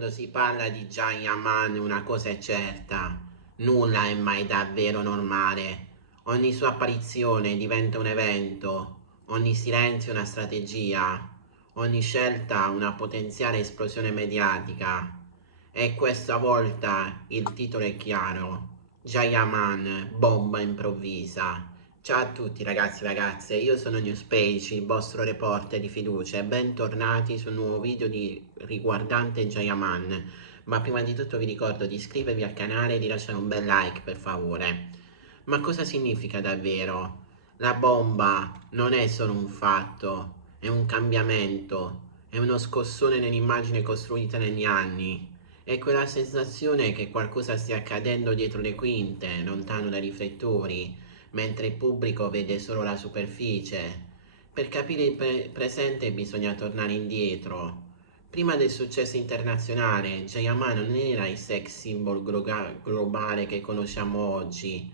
Quando si parla di Jayaman una cosa è certa, nulla è mai davvero normale. Ogni sua apparizione diventa un evento, ogni silenzio una strategia, ogni scelta una potenziale esplosione mediatica. E questa volta il titolo è chiaro: Jayaman, bomba improvvisa. Ciao a tutti ragazzi e ragazze, io sono Newspage, il vostro reporter di fiducia e bentornati su un nuovo video riguardante Jayaman. Ma prima di tutto vi ricordo di iscrivervi al canale e di lasciare un bel like per favore. Ma cosa significa davvero? La bomba non è solo un fatto, è un cambiamento, è uno scossone nell'immagine costruita negli anni. È quella sensazione che qualcosa stia accadendo dietro le quinte, lontano dai riflettori, mentre il pubblico vede solo la superficie. Per capire il presente bisogna tornare indietro. Prima del successo internazionale, Jayaman non era il sex symbol globale che conosciamo oggi.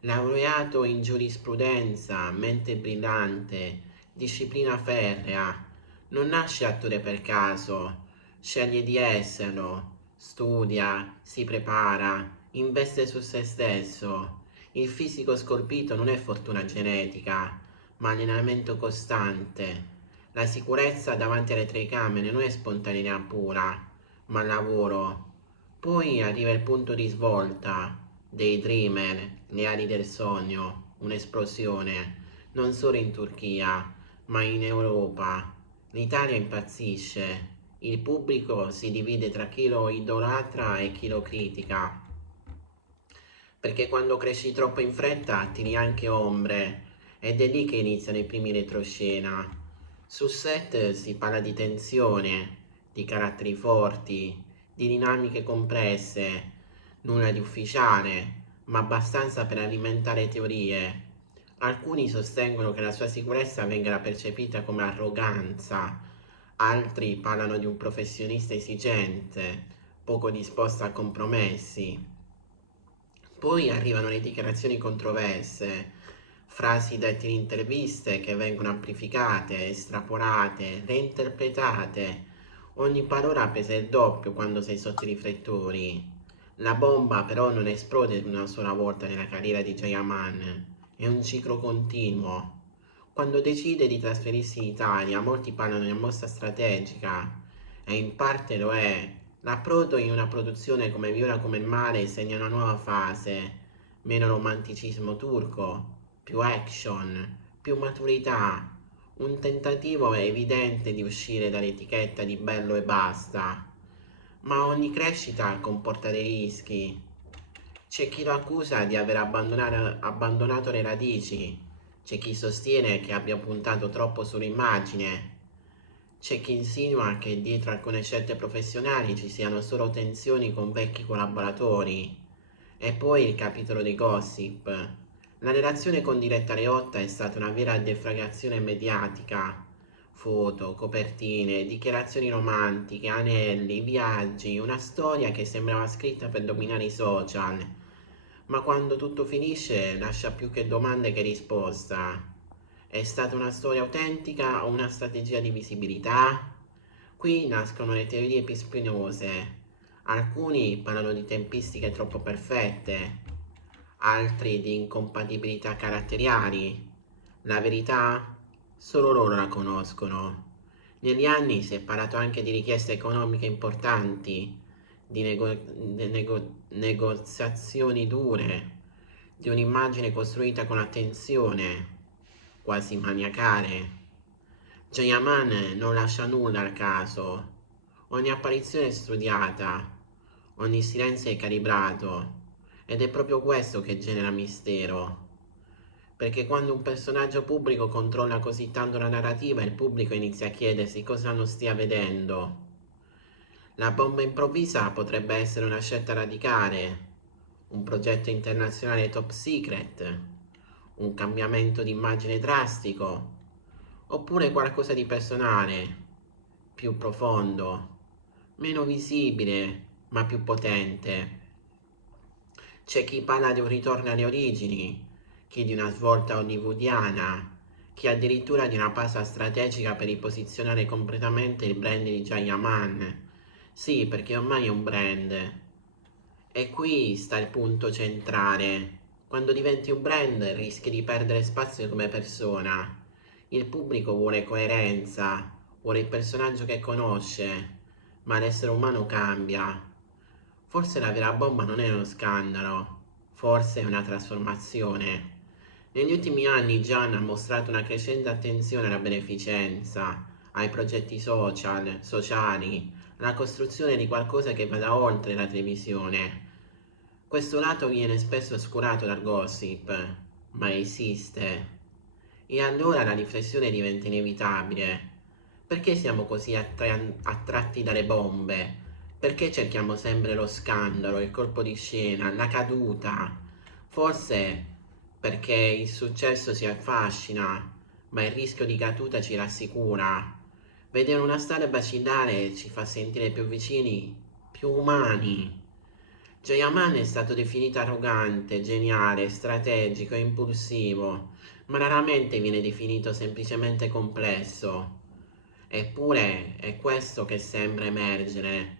Laureato in giurisprudenza, mente brillante, disciplina ferrea, non nasce attore per caso, sceglie di esserlo, studia, si prepara, investe su se stesso. Il fisico scolpito non è fortuna genetica, ma allenamento costante. La sicurezza davanti alle telecamere non è spontaneità pura, ma lavoro. Poi arriva il punto di svolta, dei dreamer, le ali del sogno, un'esplosione, non solo in Turchia, ma in Europa. L'Italia impazzisce, il pubblico si divide tra chi lo idolatra e chi lo critica. Perché quando cresci troppo in fretta attiri anche ombre, ed è lì che iniziano i primi retroscena. Su set si parla di tensione, di caratteri forti, di dinamiche complesse, nulla di ufficiale, ma abbastanza per alimentare teorie. Alcuni sostengono che la sua sicurezza venga percepita come arroganza, altri parlano di un professionista esigente, poco disposto a compromessi. Poi arrivano le dichiarazioni controverse, frasi dette in interviste che vengono amplificate, estrapolate, reinterpretate. Ogni parola pesa il doppio quando sei sotto i riflettori. La bomba però non esplode una sola volta nella carriera di Jayaman, è un ciclo continuo. Quando decide di trasferirsi in Italia, molti parlano di una mossa strategica, e in parte lo è. L'approdo in una produzione come Viola come il mare segna una nuova fase, meno romanticismo turco, più action, più maturità, un tentativo evidente di uscire dall'etichetta di bello e basta. Ma ogni crescita comporta dei rischi. C'è chi lo accusa di aver abbandonato le radici, c'è chi sostiene che abbia puntato troppo sull'immagine, c'è chi insinua che dietro alcune scelte professionali ci siano solo tensioni con vecchi collaboratori. E poi il capitolo dei gossip. La relazione con Diletta Leotta è stata una vera deflagrazione mediatica. Foto, copertine, dichiarazioni romantiche, anelli, viaggi, una storia che sembrava scritta per dominare i social. Ma quando tutto finisce lascia più che domande che risposta. È stata una storia autentica o una strategia di visibilità? Qui nascono le teorie più spinose. Alcuni parlano di tempistiche troppo perfette, altri di incompatibilità caratteriali. La verità? Solo loro la conoscono. Negli anni si è parlato anche di richieste economiche importanti, di negoziazioni dure, di un'immagine costruita con attenzione, quasi maniacale. Jayaman non lascia nulla al caso, ogni apparizione è studiata, ogni silenzio è calibrato, ed è proprio questo che genera mistero. Perché quando un personaggio pubblico controlla così tanto la narrativa, il pubblico inizia a chiedersi cosa non stia vedendo. La bomba improvvisa potrebbe essere una scelta radicale, un progetto internazionale top secret, un cambiamento di immagine drastico, oppure qualcosa di personale, più profondo, meno visibile, ma più potente. C'è chi parla di un ritorno alle origini, chi di una svolta hollywoodiana, chi addirittura di una pausa strategica per riposizionare completamente il brand di Jayaman. Sì, perché ormai è un brand. E qui sta il punto centrale. Quando diventi un brand rischi di perdere spazio come persona. Il pubblico vuole coerenza, vuole il personaggio che conosce, ma l'essere umano cambia. Forse la vera bomba non è uno scandalo, forse è una trasformazione. Negli ultimi anni Gian ha mostrato una crescente attenzione alla beneficenza, ai progetti sociali, alla costruzione di qualcosa che vada oltre la televisione. Questo lato viene spesso oscurato dal gossip, ma esiste. E allora la riflessione diventa inevitabile. Perché siamo così attratti dalle bombe? Perché cerchiamo sempre lo scandalo, il colpo di scena, la caduta? Forse perché il successo ci affascina, ma il rischio di caduta ci rassicura. Vedere una star vacillare ci fa sentire più vicini, più umani. Jayaman è stato definito arrogante, geniale, strategico e impulsivo, ma raramente viene definito semplicemente complesso. Eppure è questo che sembra emergere.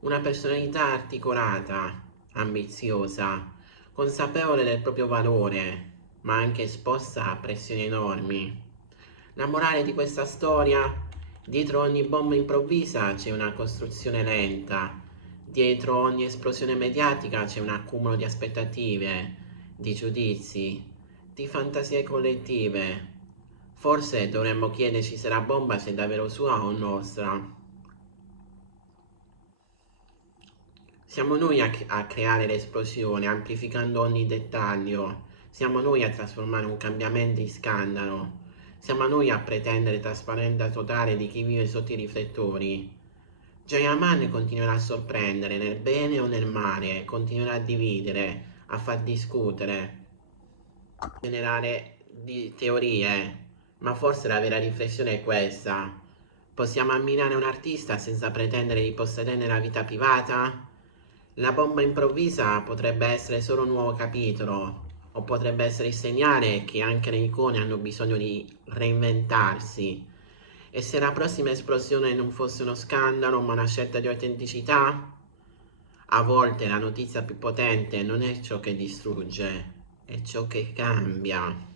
Una personalità articolata, ambiziosa, consapevole del proprio valore, ma anche esposta a pressioni enormi. La morale di questa storia? Dietro ogni bomba improvvisa c'è una costruzione lenta, dietro ogni esplosione mediatica c'è un accumulo di aspettative, di giudizi, di fantasie collettive. Forse dovremmo chiederci se la bomba sia davvero sua o nostra. Siamo noi a creare l'esplosione, amplificando ogni dettaglio. Siamo noi a trasformare un cambiamento in scandalo. Siamo noi a pretendere trasparenza totale di chi vive sotto i riflettori. Jayaman continuerà a sorprendere nel bene o nel male, continuerà a dividere, a far discutere, a generare teorie, ma forse la vera riflessione è questa. Possiamo ammirare un artista senza pretendere di possederne la vita privata? La bomba improvvisa potrebbe essere solo un nuovo capitolo, o potrebbe essere il segnale che anche le icone hanno bisogno di reinventarsi. E se la prossima esplosione non fosse uno scandalo, ma una scelta di autenticità? A volte la notizia più potente non è ciò che distrugge, è ciò che cambia.